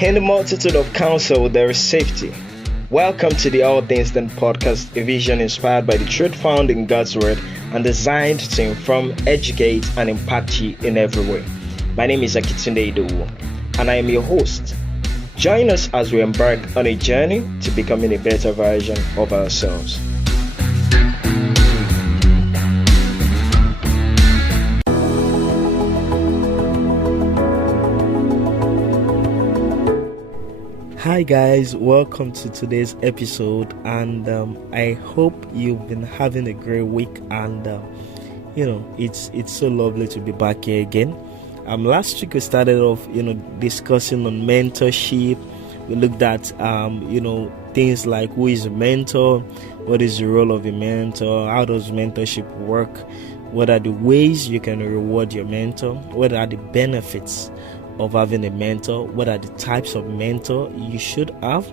In the multitude of counsel, there is safety. Welcome to the All Things Done podcast, a vision inspired by the truth found in God's Word and designed to inform, educate, and impact you in every way. My name is Akintunde, and I am your host. Join us as we embark on a journey to becoming a better version of ourselves. Hi guys, welcome to today's episode, and I hope you've been having a great week, and it's so lovely to be back here again. Last week we started off discussing on mentorship. We looked at things like who is a mentor, what is the role of a mentor, how does mentorship work, what are the ways you can reward your mentor, what are the benefits of having a mentor, what are the types of mentor you should have.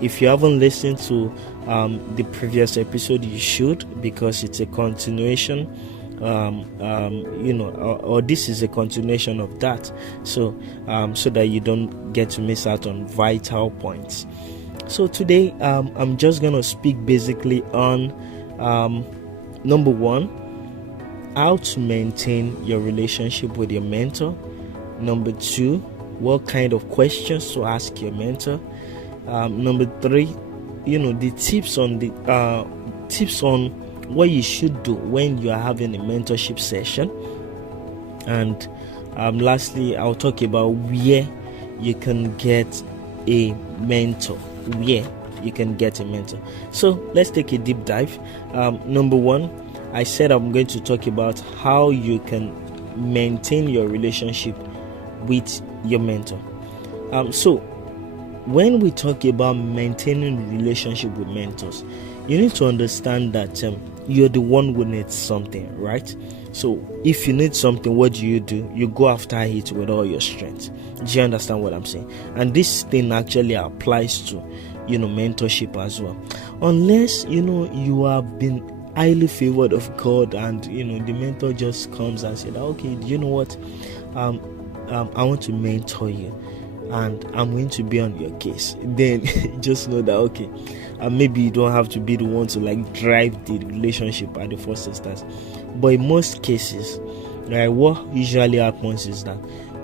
If you haven't listened to the previous episode, you should, because it's a continuation, or this is a continuation of that, so that you don't get to miss out on vital points. So today I'm just gonna speak basically on number one, how to maintain your relationship with your mentor. Number two, what kind of questions to ask your mentor. Number three, the tips on what you should do when you are having a mentorship session. And lastly, I'll talk about where you can get a mentor. So let's take a deep dive. Number one, I said I'm going to talk about how you can maintain your relationship with your mentor. So when we talk about maintaining relationship with mentors, you need to understand that you're the one who needs something, right? So if you need something, what do? You go after it with all your strength. Do you understand what I'm saying? And this thing actually applies to mentorship as well. Unless you have been highly favored of God, and the mentor just comes and said, okay, do you know what, I want to mentor you and I'm going to be on your case. Then just know that okay, maybe you don't have to be the one to drive the relationship at the first instance, but in most cases, right, what usually happens is that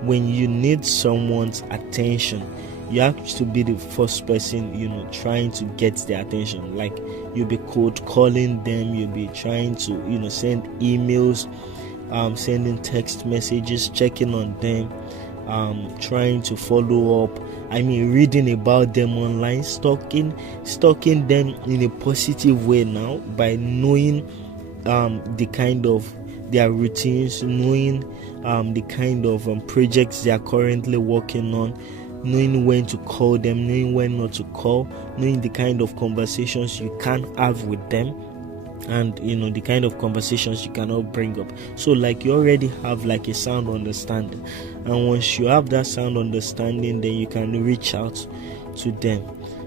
when you need someone's attention, you have to be the first person trying to get their attention. Like, you'll be cold calling them, you'll be trying to send emails, sending text messages, checking on them, trying to follow up. Reading about them online, stalking them in a positive way now, by knowing the kind of their routines, knowing the kind of projects they are currently working on, knowing when to call them, knowing when not to call, knowing the kind of conversations you can have with them, and the kind of conversations you cannot bring up. So you already have a sound understanding, and once you have that sound understanding, then you can reach out to them.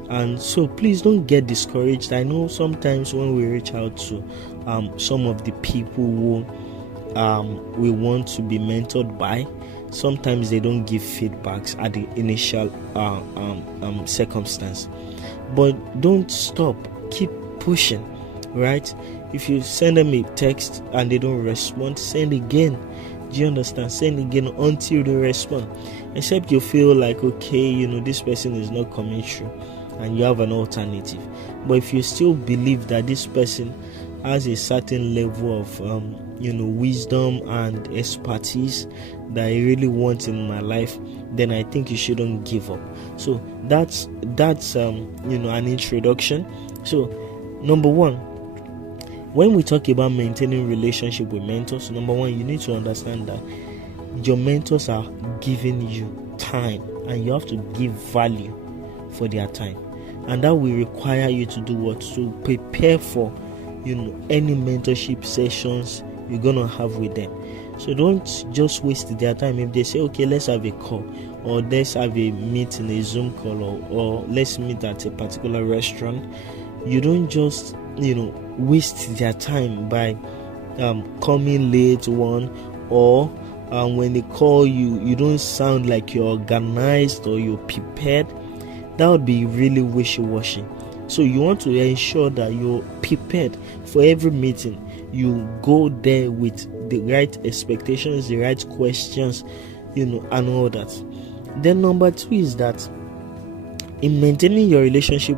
And so please don't get discouraged. I know sometimes when we reach out to some of the people who we want to be mentored by, sometimes they don't give feedbacks at the initial circumstance. But don't stop, keep pushing, right? If you send them a text and they don't respond, send again. Do you understand? Send again until they respond. Except you feel like, okay, this person is not coming through and you have an alternative. But if you still believe that this person has a certain level of wisdom and expertise that I really want in my life, then I think you shouldn't give up. So that's an introduction. So number one, when we talk about maintaining relationship with mentors, number one, you need to understand that your mentors are giving you time, and you have to give value for their time, and that will require you to do what? To prepare for any mentorship sessions you're gonna have with them. So don't just waste their time. If they say, okay, let's have a call, or let's have a meeting, a Zoom call, or let's meet at a particular restaurant, you don't just waste their time by coming late, one, or when they call you, you don't sound like you're organized or you're prepared. That would be really wishy-washy. So you want to ensure that you're prepared for every meeting. You go there with the right expectations, the right questions, and all that. Then number 2 is that in maintaining your relationship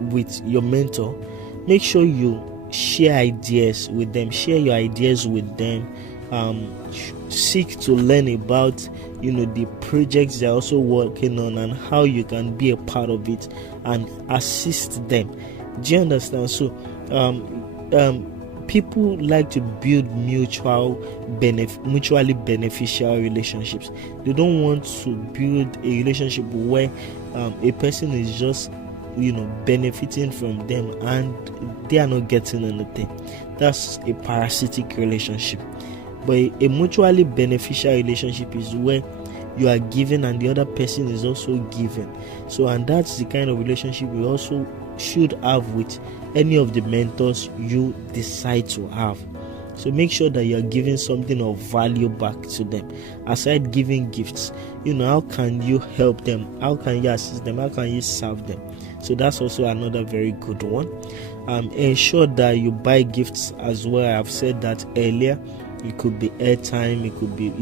with your mentor, make sure you share ideas with them. Share your ideas with them. Seek to learn about the projects they're also working on and how you can be a part of it and assist them. Do you understand? So people like to build mutually beneficial relationships. They don't want to build a relationship where a person is just benefiting from them and they are not getting anything. That's a parasitic relationship. But a mutually beneficial relationship is where you are giving and the other person is also giving. So, and that's the kind of relationship you also should have with any of the mentors you decide to have. So make sure that you are giving something of value back to them. Aside giving gifts, how can you help them? How can you assist them? How can you serve them? So that's also another very good one. Ensure that you buy gifts as well. I've said that earlier. It could be airtime, it could be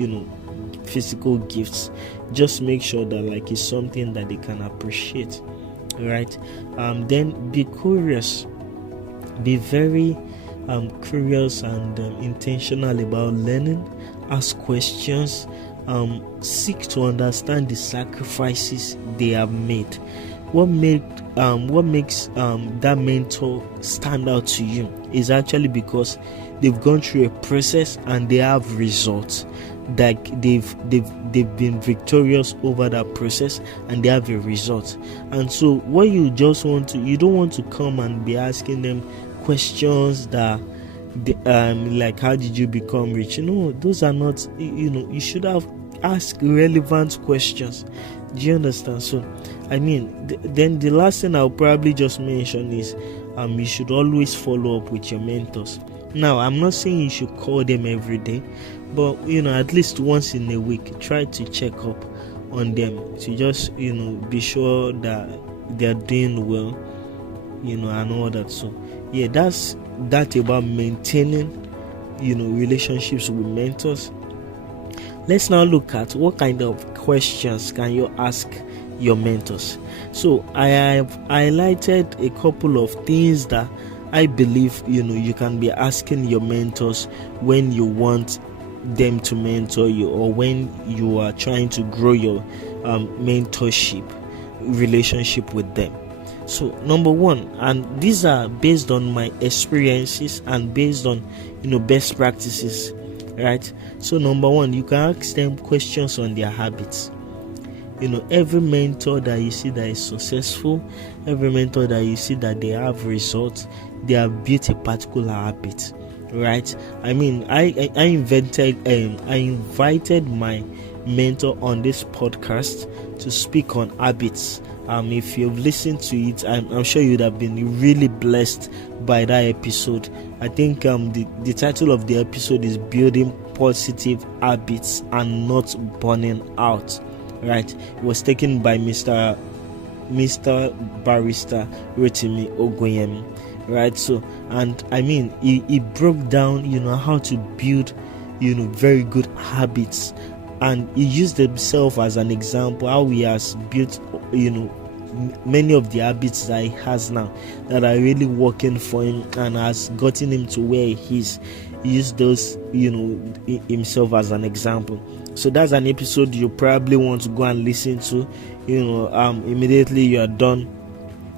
physical gifts. Just make sure that it's something that they can appreciate, right? Then be curious. Be very curious and intentional about learning. Ask questions. Seek to understand the sacrifices they have made. What makes that mentor stand out to you is actually because they've gone through a process and they have results. Like they've been victorious over that process and they have a result. And so what you don't want to come and be asking them questions that like how did you become rich? Those are not, you should have asked relevant questions. Do you understand? So then the last thing I'll probably just mention is you should always follow up with your mentors. Now, I'm not saying you should call them every day, but at least once in a week, try to check up on them to just be sure that they're doing well, and all that. So yeah, that's that about maintaining relationships with mentors. Let's now look at what kind of questions can you ask your mentors. So I have highlighted a couple of things that I believe you can be asking your mentors when you want them to mentor you or when you are trying to grow your mentorship relationship with them. So number 1, and these are based on my experiences and based on best practices, right? So number 1, you can ask them questions on their habits. Every mentor that you see that is successful, every mentor that you see that they have results, they have built a particular habit, right? I invited my mentor on this podcast to speak on habits. If you've listened to it, I'm sure you'd have been really blessed by that episode. I think the title of the episode is Building Positive Habits and Not Burning Out. Right, it was taken by Mr. Barrister Rotimi Ogoyemi. Right, so and he broke down how to build very good habits, and he used himself as an example how he has built many of the habits that he has now that are really working for him and has gotten him to where he is. He used those himself as an example. So that's an episode you probably want to go and listen to immediately you are done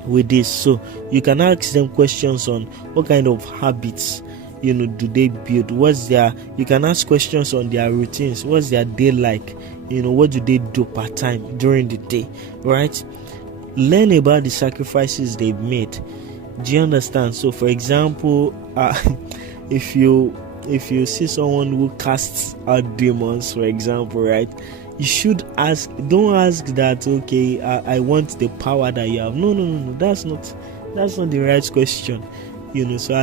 with this. So you can ask them questions on what kind of habits do they build, you can ask questions on their routines, what's their day like, what do they do part time during the day, right? Learn about the sacrifices they've made. Do you understand? So for example, if you see someone who casts out demons, for example, right, you should don't ask that, okay, I want the power that you have. No, that's not the right question. So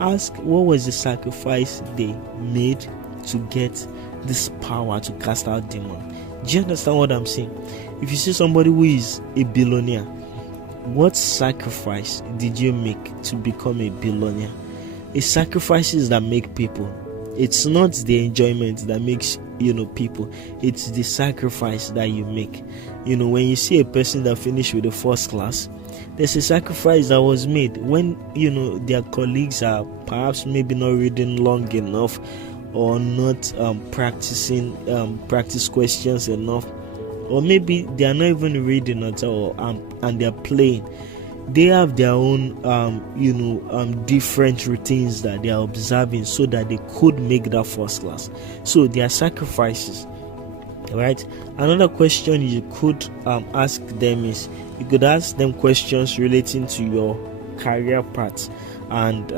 ask what was the sacrifice they made to get this power to cast out demons. Do you understand what I'm saying? If you see somebody who is a billionaire, what sacrifice did you make to become a billionaire? It's sacrifices that make people. It's not the enjoyment that makes people. It's the sacrifice that you make. When you see a person that finished with the first class, there's a sacrifice that was made. When their colleagues are perhaps maybe not reading long enough, or not practicing practice questions enough, or maybe they are not even reading at all, and they are playing. They have their own different routines that they are observing so that they could make that first class. So they are sacrifices, right? Another question you could ask them is, you could ask them questions relating to your career path, and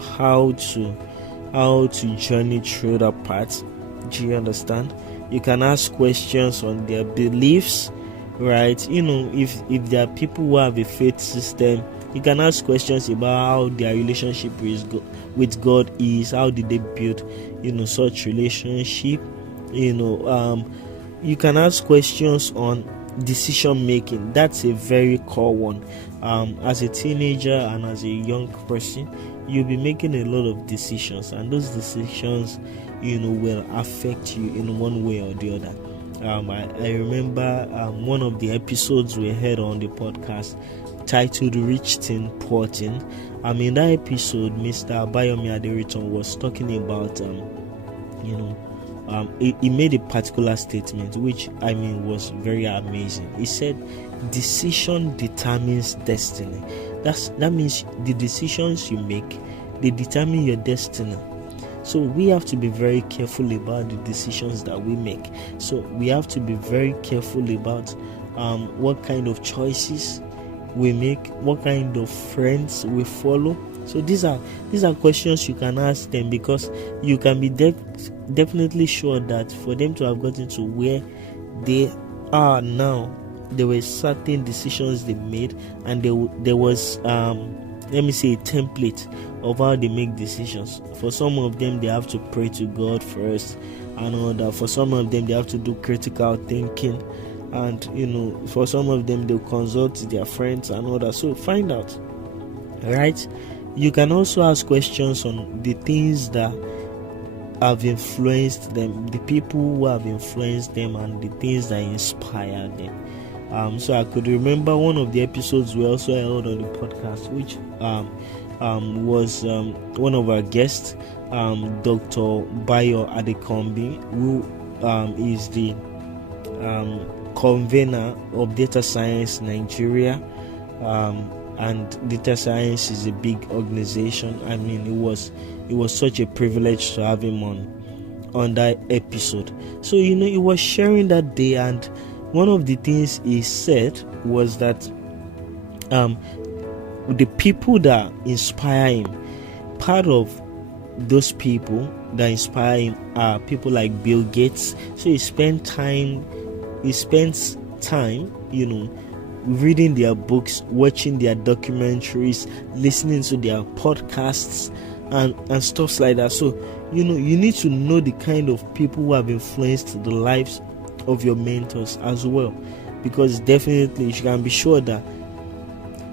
how to journey through that path. Do you understand? You can ask questions on their beliefs, right? If there are people who have a faith system, you can ask questions about how their relationship with God is. How did they build such relationship? You can ask questions on decision making. That's a very core one. As a teenager and as a young person, you'll be making a lot of decisions, and those decisions will affect you in one way or the other. I remember one of the episodes we had on the podcast titled Rich Thing, Poor Thing. In that episode, Mr. Abayomi Aderiton was talking about he made a particular statement which was very amazing. He said, decision determines destiny. That means the decisions you make, they determine your destiny. So we have to be very careful about the decisions that we make. So we have to be very careful about what kind of choices we make, what kind of friends we follow. So these are questions you can ask them, because you can be definitely sure that for them to have gotten to where they are now, there were certain decisions they made, and there was a template of how they make decisions. For some of them, they have to pray to God first, and all that. For some of them, they have to do critical thinking, and for some of them, they'll consult their friends and all that. So find out, right? You can also ask questions on the things that have influenced them, the people who have influenced them, and the things that inspire them. So I could remember one of the episodes we also held on the podcast, which was one of our guests, Dr. Bayo Adekombi, who is the convener of Data Science Nigeria. And data science is a big organization. It was such a privilege to have him on that episode. So he was sharing that day, and one of the things he said was that the people that inspire him, part of those people that inspire him are people like Bill Gates. So he spends time reading their books, watching their documentaries, listening to their podcasts, and stuff like that. So you need to know the kind of people who have influenced the lives of your mentors as well, because definitely you can be sure that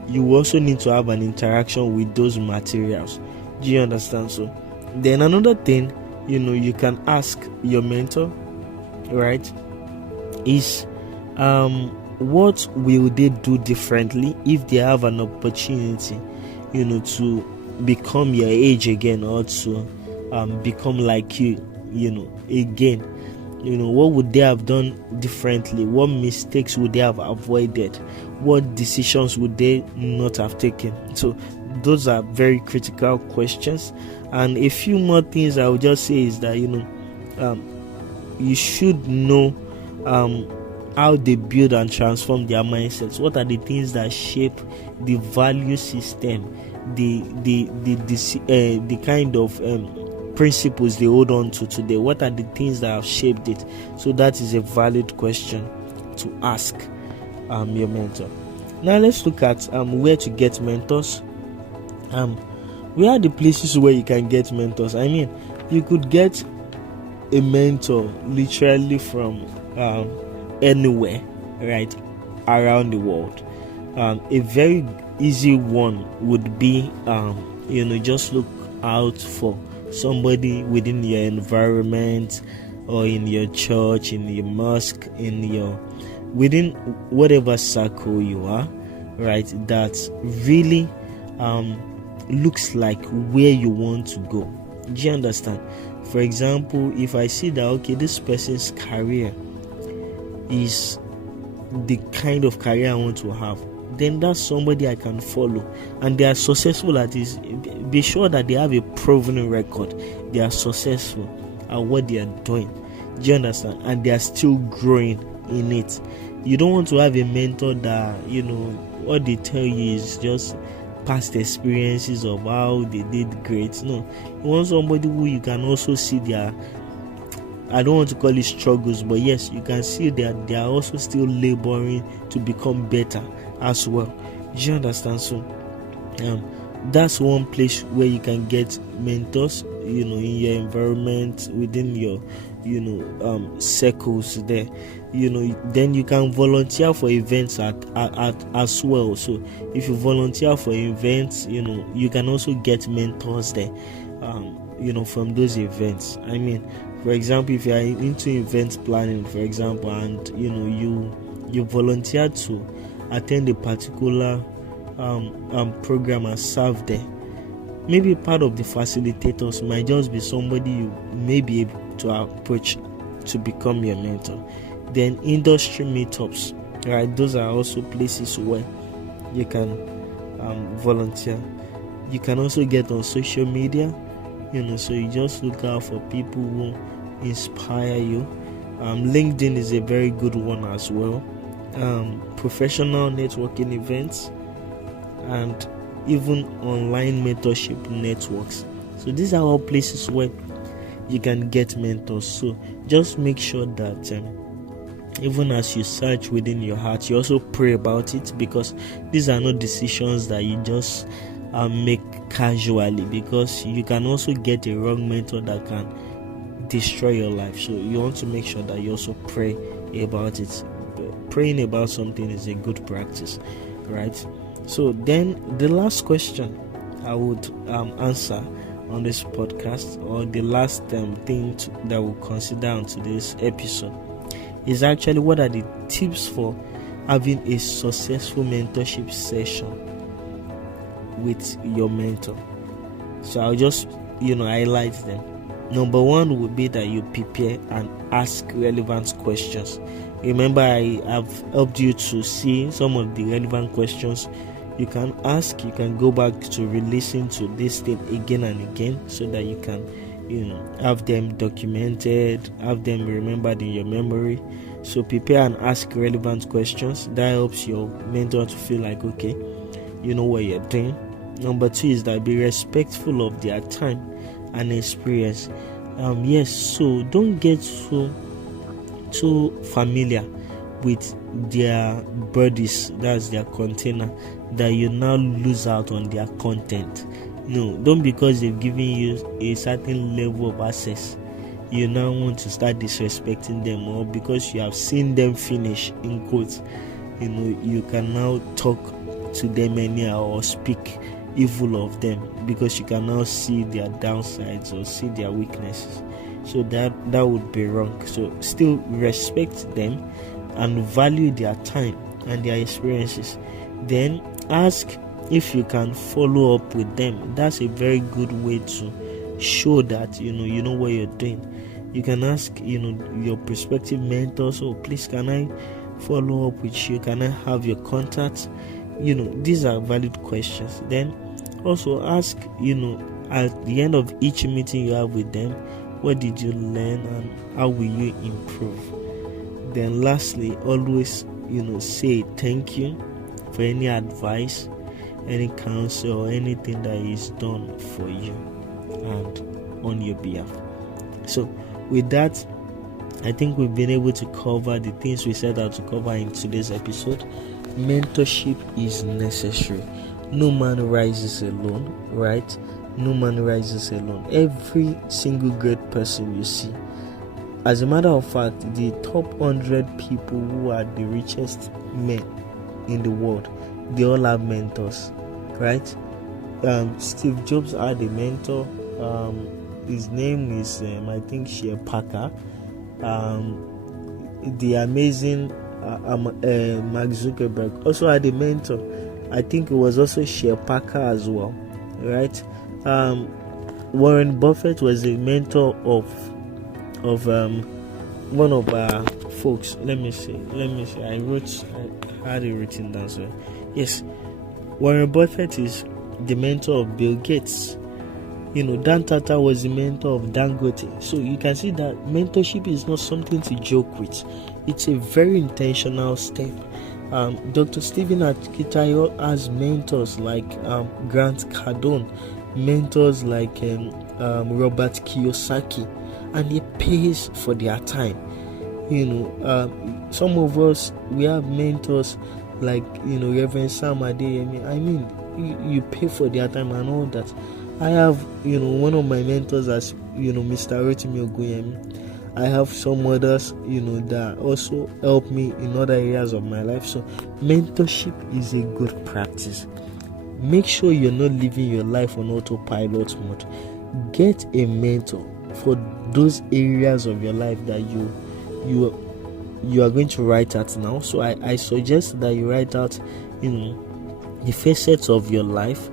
you also need to have an interaction with those materials. Do you understand? So then another thing you can ask your mentor, right, is what will they do differently if they have an opportunity to become your age again, or to become like you again. What would they have done differently? What mistakes would they have avoided? What decisions would they not have taken? So those are very critical questions. And a few more things I would just say is that you should know how they build and transform their mindsets. What are the things that shape the value system, the kind of principles they hold on to today? What are the things that have shaped it? So that is a valid question to ask your mentor. Now let's look at where to get mentors. Where are the places where you can get mentors? You could get a mentor literally from anywhere, right, around the world. A very easy one would be, just look out for somebody within your environment, or in your church, in your mosque, within whatever circle you are, right, that really looks like where you want to go. Do you understand? For example, if I see that, okay, this person's career is the kind of career I want to have, then that's somebody I can follow, and they are successful at this. Be sure that they have a proven record. They are successful at what they are doing. Do you understand? And they are still growing in it. You don't want to have a mentor that, what they tell you is just past experiences of how they did great. No, you want somebody who you can also see their, I don't want to call it struggles, but yes, you can see that they are also still laboring to become better as well. Do you understand? So that's one place where you can get mentors, in your environment, within your circles there. Then you can volunteer for events at as well. So if you volunteer for events, you can also get mentors there, from those events. I mean, for example, if you are into event planning, for example, and you volunteer to attend a particular program and serve there, maybe part of the facilitators might just be somebody you may be able to approach to become your mentor. Then industry meetups, right? Those are also places where you can volunteer. You can also get on social media, so you just look out for people who inspire you. LinkedIn is a very good one as well. Professional networking events, and even online mentorship networks. So these are all places where you can get mentors. So just make sure that even as you search within your heart, you also pray about it, because these are not decisions that you just make casually, because you can also get a wrong mentor that can destroy your life. So you want to make sure that you also pray about it. Praying about something is a good practice, right? So then the last question I would answer on this podcast, or the last thing that we'll consider on today's episode, is actually what are the tips for having a successful mentorship session with your mentor. So I'll just highlight them. Number one would be that you prepare and ask relevant questions. Remember, I have helped you to see some of the relevant questions you can ask. You can go back to re-listen to this tape again and again, so that you can have them documented, have them remembered in your memory. So prepare and ask relevant questions. That helps your mentor to feel like, okay, you know what you're doing. Number two is that be respectful of their time and experience. So don't get too familiar with their bodies, that's their container, that you now lose out on their content. No, don't, because they've given you a certain level of access, you now want to start disrespecting them, or because you have seen them finish, in quotes, you can now talk to them anyhow or speak evil of them, because you can now see their downsides or see their weaknesses. So that would be wrong. So still respect them and value their time and their experiences. Then ask if you can follow up with them. That's a very good way to show that you know what you're doing. You can ask your prospective mentors, oh, please, can I follow up with you? Can I have your contacts? These are valid questions. Then also ask, at the end of each meeting you have with them, what did you learn and how will you improve? Then lastly, always say thank you for any advice, any counsel, or anything that is done for you and on your behalf. So with that, I think we've been able to cover the things we set out to cover in today's episode. Mentorship is necessary. No man rises alone, right? No man rises alone. Every single great person you see as a matter of fact, the top 100 people who are the richest men in the world, they all have mentors, right? Steve Jobs had a mentor. His name is I think Shea Parker. The amazing Mark Zuckerberg also had a mentor. I think it was also Shea Parker as well, right? Warren Buffett was a mentor of one of our folks. Let me see. I had it written down. So yes, Warren Buffett is the mentor of Bill Gates. Dan Tata was the mentor of Dangote. So you can see that mentorship is not something to joke with. It's a very intentional step. Dr. Stephen Akintunde has mentors like Grant Cardone, mentors like Robert Kiyosaki, and it pays for their time. Some of us, we have mentors like Reverend Sam Adeyemi. I mean, you pay for their time and all that. I have one of my mentors as Mr. Rotimi Ogunyemi. I have some others that also help me in other areas of my life. So mentorship is a good practice. Make sure you're not living your life on autopilot mode. Get a mentor for those areas of your life that you are going to write out now. So I suggest that you write out the facets of your life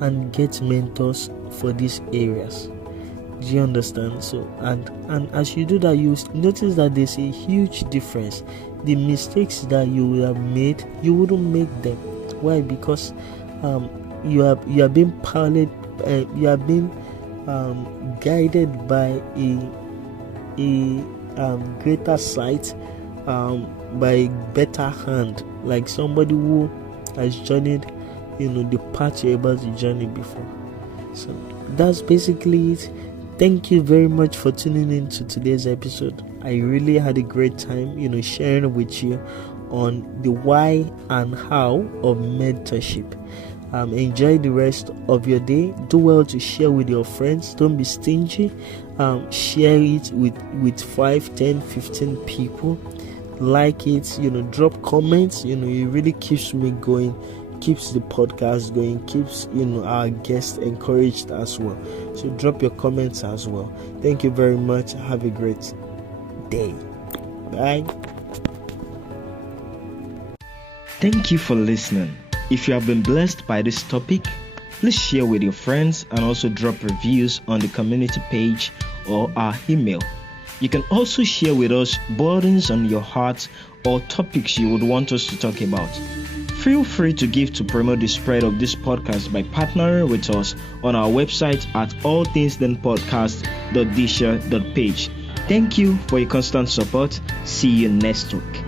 and get mentors for these areas. Do you understand? So and as you do that, you notice that there's a huge difference. The mistakes that you would have made, you wouldn't make them. Why? Because you are being powered, you are being guided by a greater sight, by a better hand, like somebody who has journeyed the path you're about to journey before. So that's basically it. Thank you very much for tuning in to today's episode. I really had a great time sharing with you on the why and how of mentorship. Enjoy the rest of your day. Do well to share with your friends. Don't be stingy. Share it with 5, 10, 15 people. Like it, drop comments. It really keeps me going, keeps the podcast going, keeps our guests encouraged as well. So drop your comments as well. Thank you very much. Have a great day. Bye. Thank you for listening. If you have been blessed by this topic, please share with your friends and also drop reviews on the community page or our email. You can also share with us burdens on your heart or topics you would want us to talk about. Feel free to give to promote the spread of this podcast by partnering with us on our website at allthingsdenpodcast.disha.page. Thank you for your constant support. See you next week.